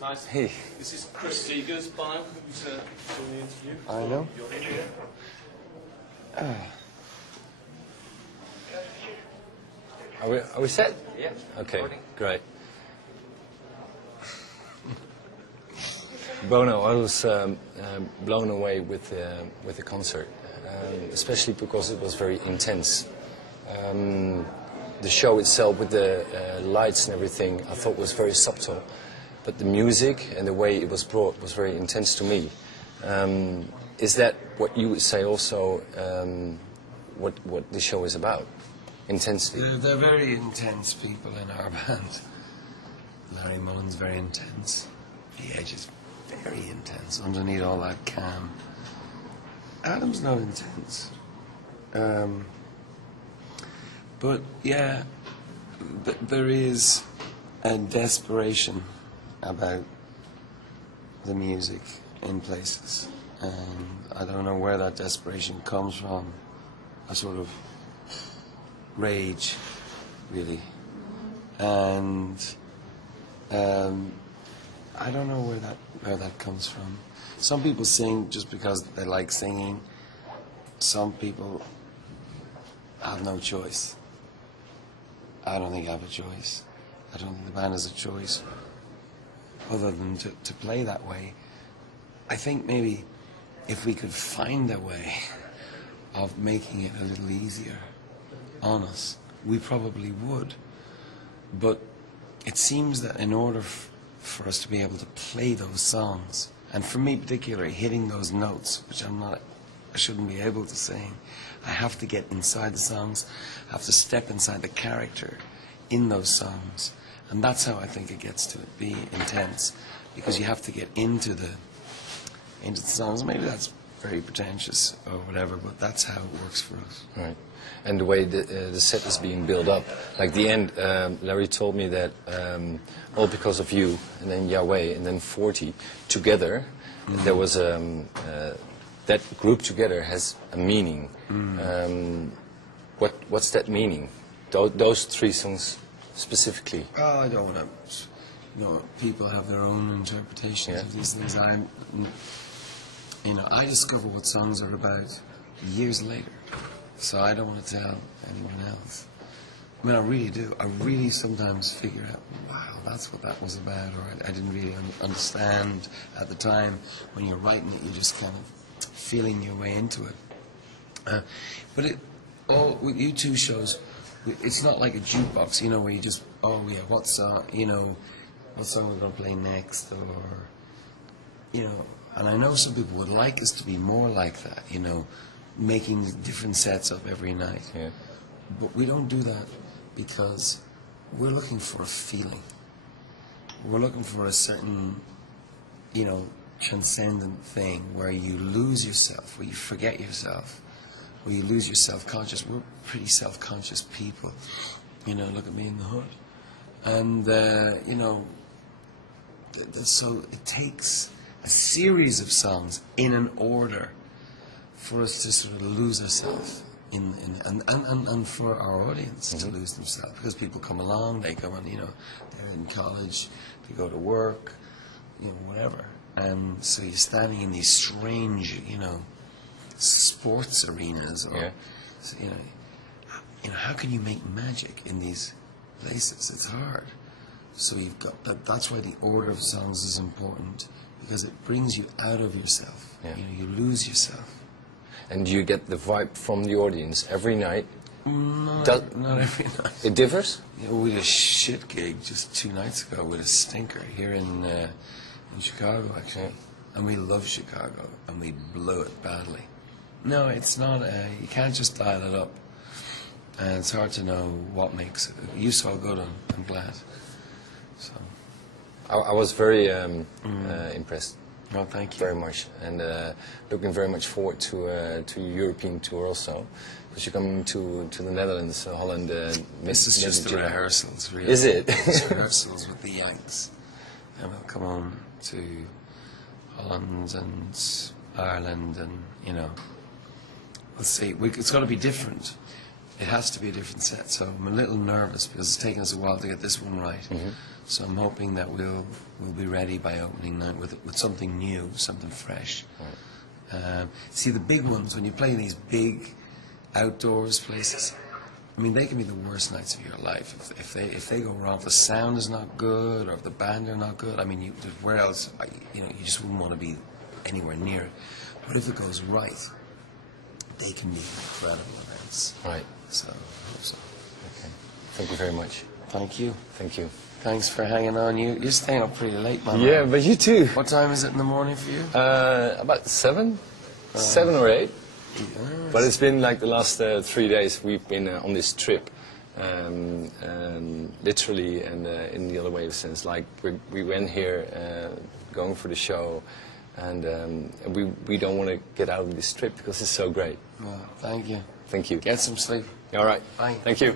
Nice. Hey. This is Chris Zegers, Brian, who's doing the interview. I know. You're in here. Are we set? Yeah. Okay, Recording. great. Bono, I was blown away with the concert, especially because it was very intense. The show itself with the lights and everything I thought was very subtle, but the music and the way it was brought was very intense to me. Is that what you would say also, what the show is about? Intensity? They're very intense people in our band. Larry Mullen's very intense. The Edge is very intense underneath all that calm. Adam's not intense. But yeah, there is a desperation about the music in places. And I don't know where that desperation comes from. A sort of rage, really. And I don't know where that comes from. Some people sing just because they like singing. Some people have no choice. I don't think I have a choice. I don't think the band has a choice other than to play that way. I think maybe if we could find a way of making it a little easier on us, we probably would. But it seems that in order for us to be able to play those songs, and for me particularly, hitting those notes, which I shouldn't be able to sing, I have to get inside the songs, I have to step inside the character in those songs. And that's how I think it gets to be intense, because you have to get into the songs. Maybe that's very pretentious or whatever, but that's how it works for us. Right. And the way the set is being built up. Like the end, Larry told me that all because of you, and then Yahweh, and then 40 together, there was that group together has a meaning. What's that meaning? Those three songs specifically. Oh, I don't want to. You know, people have their own interpretations of these things. I discover what songs are about years later, so I don't want to tell anyone else. I mean, I really do. I really sometimes figure out, wow, that's what that was about, or I didn't really understand at the time. When you're writing it, you're just kind of feeling your way into it. But with you two shows, it's not like a jukebox, you know, where you just, oh yeah, what song we're going to play next, or, you know. And I know some people would like us to be more like that, you know, making different sets up every night. Yeah. But we don't do that because we're looking for a feeling. We're looking for a certain, you know, transcendent thing where you lose yourself, where you forget yourself, where you lose your self-conscious. We're pretty self-conscious people, you know, look at me in the hood. And, you know, so it takes a series of songs in an order for us to sort of lose ourselves and for our audience to lose themselves, because people come along, they go and, you know, they're in college, they go to work, you know, whatever, and so you're standing in these strange, you know, sports arenas, or you know, how can you make magic in these places? It's hard. So you've got that. That's why the order of songs is important, because it brings you out of yourself. Yeah. You know, you lose yourself. And you get the vibe from the audience every night? Not every night. It differs? You know, we did a shit gig just 2 nights ago with a stinker here in Chicago, actually. And we love Chicago, and we blew it badly. No, it's not. You can't just dial it up. And it's hard to know what makes it. You saw good, I'm glad. So. I was very impressed. Oh, thank you. Very much, and looking very much forward to your European tour also, because you're coming to the Netherlands, Holland. This is just the rehearsals, really. Is it? It's rehearsals with the Yanks, and we'll come on to Holland and Ireland, and you know, we'll see. It's got to be different. it has to be a different set. So I'm a little nervous because it's taken us a while to get this one right. So I'm hoping that we'll be ready by opening night with something new, something fresh. Right. See, the big ones, when you play in these big outdoors places, I mean, they can be the worst nights of your life. If they go wrong, if the sound is not good or if the band are not good, I mean, where else, you just wouldn't want to be anywhere near it. But if it goes right, they can be incredible events. Right. So, I hope so. Okay. Thank you very much. Thank you. Thank you. Thanks for hanging on. You're staying up pretty late, man. Yeah, but you too. What time is it in the morning for you? About 7? 7 or 8. But it's been like the last 3 days we've been on this trip, literally and in the other way of sense. Like we went here going for the show, and we don't want to get out of this trip because it's so great. Well, thank you. Thank you. Get some sleep. All right. Bye. Thank you.